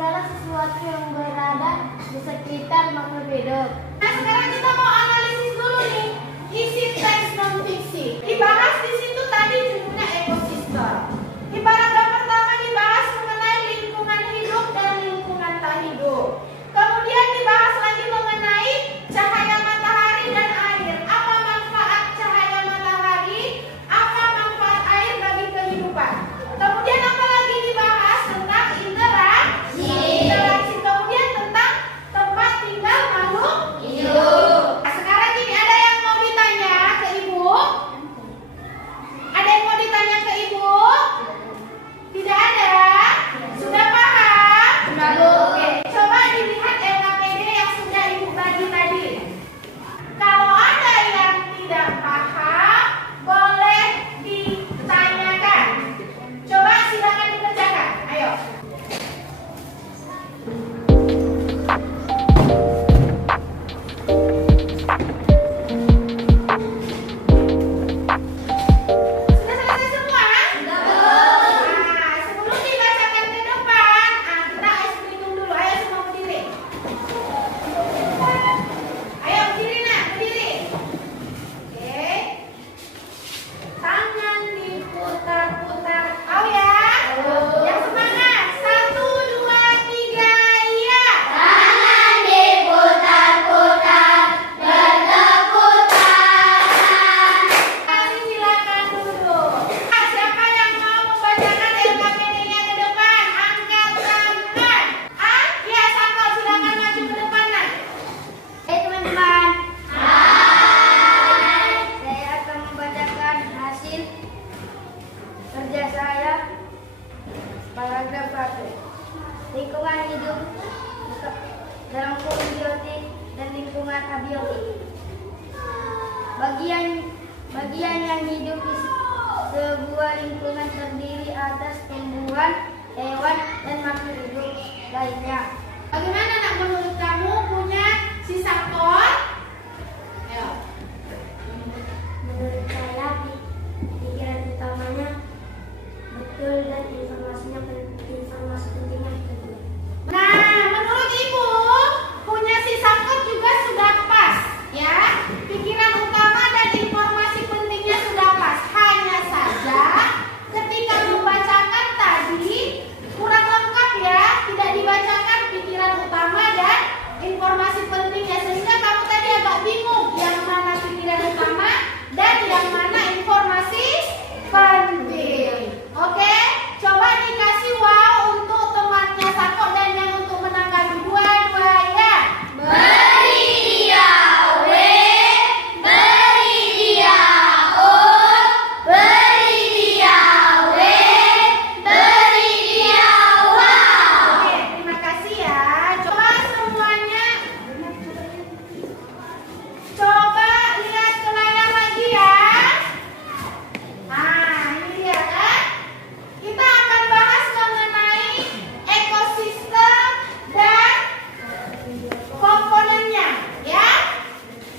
segala sesuatu yang berada di sekitar makhluk hidup. Nah, sekarang kita mau analisis dulu nih isi teks non fiksi. Dibahas di situ tadi judulnya ekosistem. Di paragraf pertama dibahas mengenai lingkungan hidup dan lingkungan tak hidup. Kemudian dibahas lagi mengenai cahaya matahari dan air. Apa manfaat cahaya matahari? Apa manfaat air bagi kehidupan? Kemudian apa lagi dibahas tentang interaksi. Kemudian tentang tempat tinggal makhluk hidup. Nah, sekarang ini ada yang mau ditanya ke Ibu? Ada yang mau ditanya ke Ibu? Tidak ada? Sudah paham? Sudah. Oke, coba dilihat LKPD yang sudah Ibu bagi tadi. Kalau ada yang tidak paham, boleh ditanyakan. Coba silakan dikerjakan. Ayo. Sudah selesai semua? Sudah. Nah, sebelum dibacakan ke depan, kita hitung dulu. Ayo semua berdiri. Ayo berdiri nak, berdiri. Oke. Tangan diputar-putar. Tahu ya? Yang semangat. 1, 2, 3, iya. Tangan diputar-putar, bertepuk tangan. Silakan duduk. Siapa yang mau membacakan LKPD-nya ke depan? Angkat tangan. Ya, Sako, silakan maju ke depan nak. Teman-teman, saya akan membacakan hasil kerja saya paragraf 1. Lingkungan hidup dalam biotik dan lingkungan abiotik. Bagian yang hidup di sebuah lingkungan terdiri atas tumbuhan, hewan, dan makhluk hidup lainnya. Bagaimana nak menurut kamu punya sisa kot? Ayo. Menurut saya, pikiran utamanya betul dan informasi pentingnya betul. Nah, menurut Ibu punya sisa kot juga sudah pas, ya. Pikiran utama dan informasi pentingnya sudah pas. Hanya saja ketika membacakan tadi kurang lengkap ya, tidak dibacakan pikiran utama dan informasi pentingnya sehingga kamu tadi agak bingung yang mana pikiran utama dan yang mana informasi penting. Oke, coba dikasih wow untuk temannya Sako dan yang untuk menanggapi dua-duanya. Beri dia W, beri dia O, beri dia W, beri dia wow. Oke, terima kasih ya. Coba semuanya, coba lihat ke layar lagi ya. Nah, ini dia kan. Kita akan bahas mengenai ekosistem dan komponennya, ya.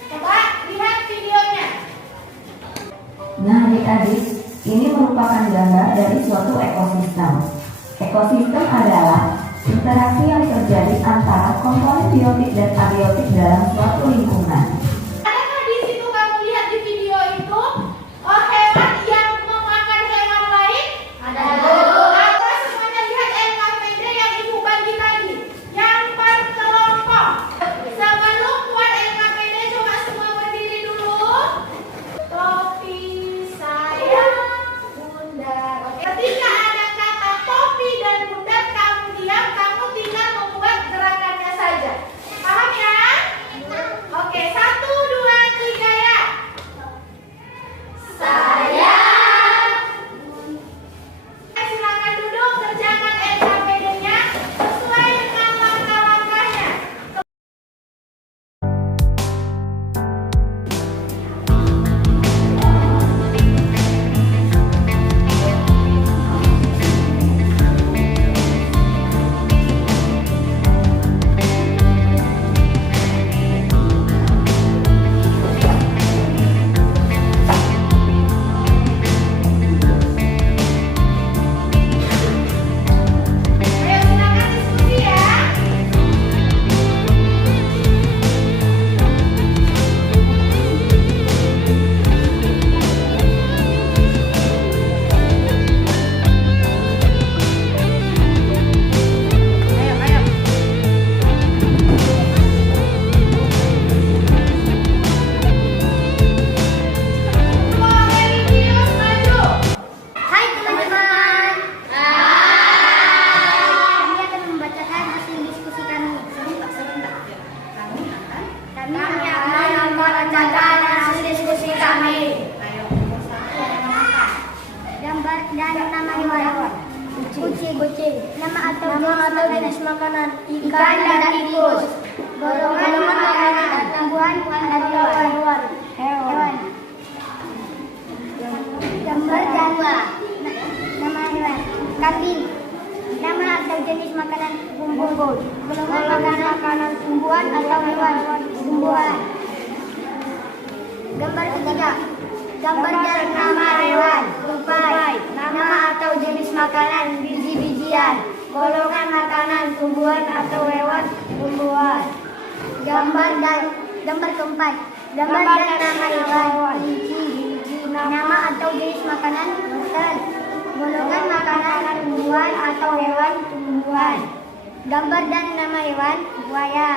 Coba lihat videonya. Nah, adik-adik, ini merupakan gambar dari suatu ekosistem. Ekosistem adalah interaksi yang terjadi antara komponen biotik dan abiotik dalam suatu lingkungan. Adakah di situ kamu lihat di video itu hewan yang memakan hewan lain? Ada. Apa semuanya lihat LKPD yang Ibu bagi tadi? Yang per kelompok. Sebelum buat LKPD coba semua berdiri dulu. Topi saya bundar. Ketika ada kata topi dan bundar, kamu diam, kamu tinggal membuat gerakannya saja. Paham ya? Oke, 1, mendengarkan hasil diskusi kami. Ayo. Gambar dan nama hewan. Kucing. Nama atau jenis makanan. Ikan dan tikus. Golongan makanan dan tumbuhan dan hewan. Gambar dan nama hewan. Kambing. Nama atau jenis makanan tumbuhan. Golongan makanan tumbuhan atau hewan. Tumbuhan. Gambar ketiga. Gambar dan nama hewan. Tupai. Nama atau jenis makanan. Biji-bijian. Golongan makanan tumbuhan atau hewan. Tumbuhan. Gambar keempat. Gambar dan nama hewan. Nama atau jenis makanan. Ikan. Golongan makanan tumbuhan atau hewan. Tumbuhan. Gambar dan nama hewan. Buaya.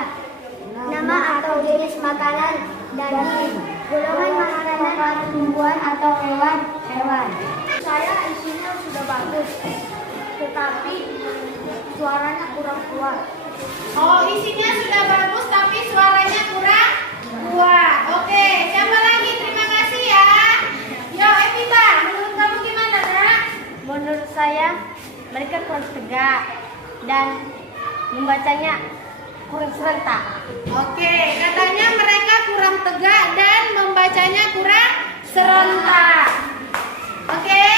Nama atau jenis makanan. Daging. Golongan makanan tumbuhan atau hewan. Saya isinya sudah bagus, tetapi suaranya kurang kuat. Oh, isinya sudah bagus tapi suaranya kurang kuat. Oke, siapa lagi? Terima kasih ya. Yo, Evita, menurut kamu gimana, Nak? Menurut saya mereka kurang tegak dan membacanya kurang serentak. Oke, katanya mereka kurang tegak dan membacanya kurang serentak. Oke,